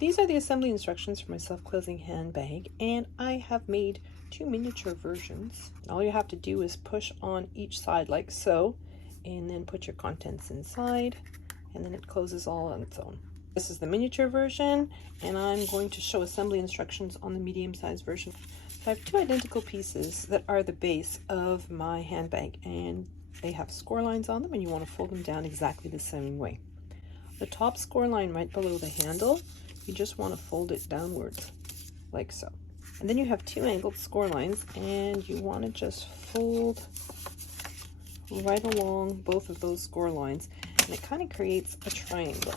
These are the assembly instructions for my self-closing handbag, and I have made two miniature versions. All you have to do is push on each side like so, and then put your contents inside, and then it closes all on its own. This is the miniature version, and I'm going to show assembly instructions on the medium-sized version. So I have two identical pieces that are the base of my handbag, and they have score lines on them, and you want to fold them down exactly the same way. The top score line right below the handle, you just want to fold it downwards like so. And then you have two angled score lines, and you want to just fold right along both of those score lines, and it kind of creates a triangle.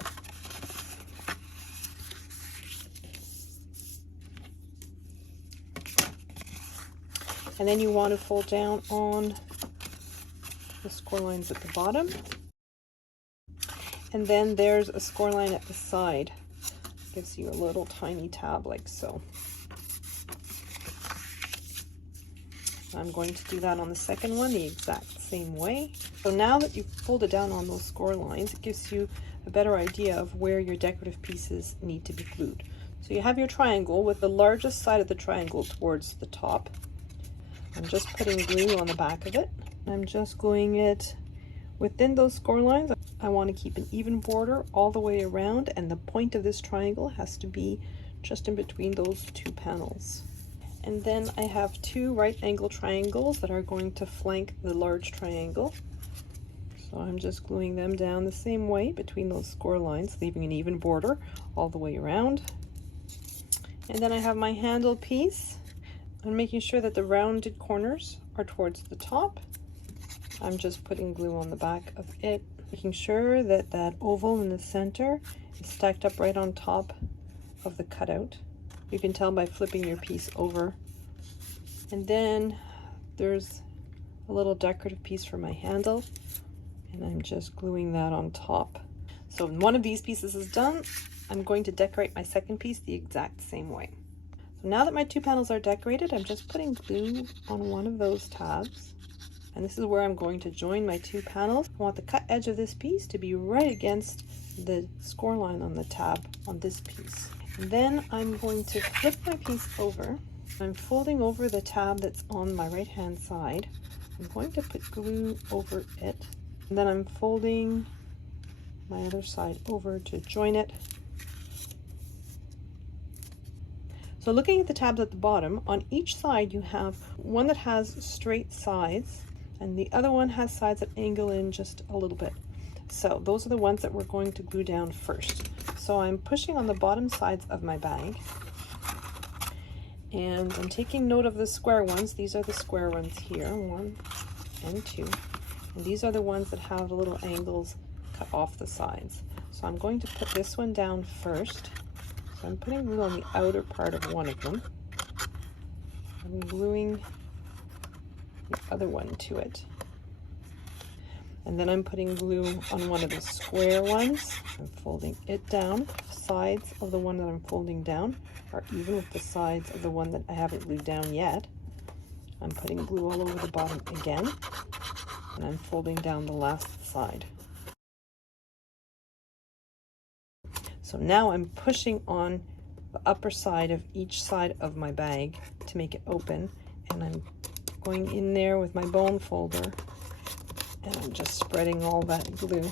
And then you want to fold down on the score lines at the bottom. And then there's a score line at the side. Gives you a little tiny tab like so. I'm going to do that on the second one the exact same way. So now that you've folded down on those score lines, it gives you a better idea of where your decorative pieces need to be glued. So you have your triangle with the largest side of the triangle towards the top. I'm just putting glue on the back of it. I'm just gluing it within those score lines. I want to keep an even border all the way around, and the point of this triangle has to be just in between those two panels. And then I have two right angle triangles that are going to flank the large triangle. So I'm just gluing them down the same way between those score lines, leaving an even border all the way around. And then I have my handle piece. I'm making sure that the rounded corners are towards the top. I'm just putting glue on the back of it, making sure that that oval in the center is stacked up right on top of the cutout. You can tell by flipping your piece over. And then there's a little decorative piece for my handle, and I'm just gluing that on top. So when one of these pieces is done, I'm going to decorate my second piece the exact same way. So now that my two panels are decorated, I'm just putting glue on one of those tabs. And this is where I'm going to join my two panels. I want the cut edge of this piece to be right against the score line on the tab on this piece. And then I'm going to flip my piece over. I'm folding over the tab that's on my right hand side. I'm going to put glue over it. And then I'm folding my other side over to join it. So looking at the tabs at the bottom, on each side you have one that has straight sides, and the other one has sides that angle in just a little bit. So those are the ones that we're going to glue down first. So I'm pushing on the bottom sides of my bag, and I'm taking note of the square ones. These are the square ones here, 1 and 2. And these are the ones that have the little angles cut off the sides. So I'm going to put this one down first. So I'm putting glue on the outer part of one of them. I'm gluing the other one to it. And then I'm putting glue on one of the square ones. I'm folding it down. Sides of the one that I'm folding down are even with the sides of the one that I haven't glued down yet. I'm putting glue all over the bottom again, and I'm folding down the last side. So now I'm pushing on the upper side of each side of my bag to make it open, and I'm going in there with my bone folder, and I'm just spreading all that glue.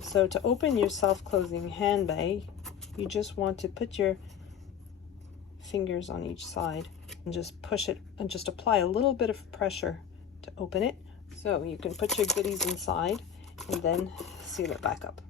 So to open your self-closing handbag, you just want to put your fingers on each side and just push it and just apply a little bit of pressure to open it. So you can put your goodies inside and then seal it back up.